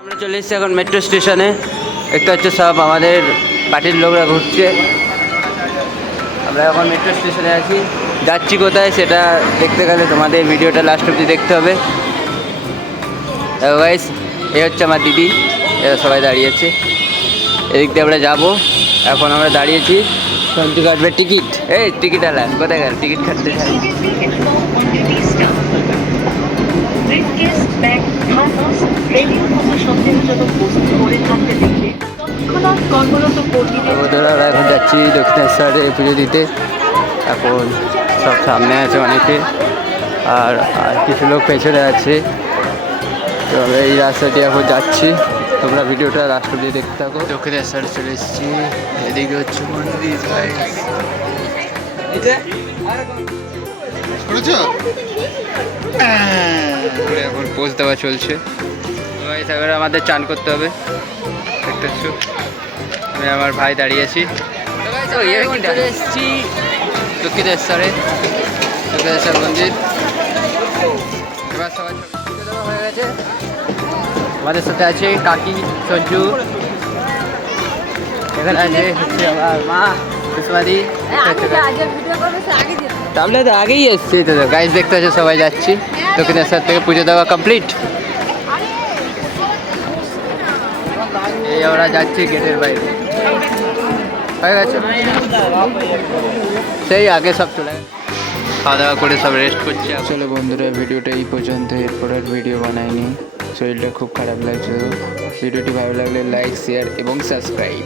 আমরা চলে এসেছি এখন মেট্রো স্টেশনে একটা হচ্ছে সব আমাদের পার্টির লোকরা ঘুরছে। আমরা এখন মেট্রো স্টেশনে আছি। যাচ্ছি কোথায় সেটা দেখতে গেলে তোমাদের ভিডিওটা লাস্ট অব্দি দেখতে হবে। গাইস এই হচ্ছে আমার দিদি। এরা সবাই দাঁড়িয়েছে এদিক দিয়ে আমরা যাব। এখন আমরা দাঁড়িয়েছি সঞ্চু কাটবে টিকিট। এই টিকিট আলা, কোথায় গেল? টিকিট কাটতে আমরা এখন যাচ্ছি দক্ষিণেশ্বরে পুজো দিতে এখন সব সামনে আছে অনেকে। আর আর কিছু লোক পেছনে আছে। তো আমরা এই রাস্তা দিয়ে এখন যাচ্ছি। তোমরা ভিডিওটা লাস্ট দিয়ে দেখতে থাকো। দক্ষিণেশ্বরে চলে এসেছি। এদিকে হচ্ছে মন্দির। করেছ করে এখন পোজ দেওয়া চলছে। ভাই এবার আমাদের চান করতে হবে। দেখতে আমি আমার ভাই দাঁড়িয়ে আছি। চলে এসেছি দক্ষিণেশ্বরে দক্ষিণেশ্বর মন্দির। এবার সবাই হয়ে গেছে। আমাদের সাথে আছে কাকি সঞ্জু। এখানে আছে হচ্ছে আমার মা সুষমাদি তাহলে তো আগেই এসছি। তো গাইজ দেখতে আছে সবাই যাচ্ছি। দক্ষিণেশ্বর থেকে পুজো দেওয়া কমপ্লিট এই আমরা যাচ্ছি গেটের বাইরে। হয়ে গেছে? সেই আগে সব চলে খাওয়া দাওয়া করে সব রেস্ট করছি আসলে বন্ধুরা, ভিডিওটা এই পর্যন্ত। এরপর ভিডিও বানাইনি। শরীরটা খুব খারাপ লাগছে ভিডিওটি ভালো লাগলে লাইক শেয়ার এবং সাবস্ক্রাইব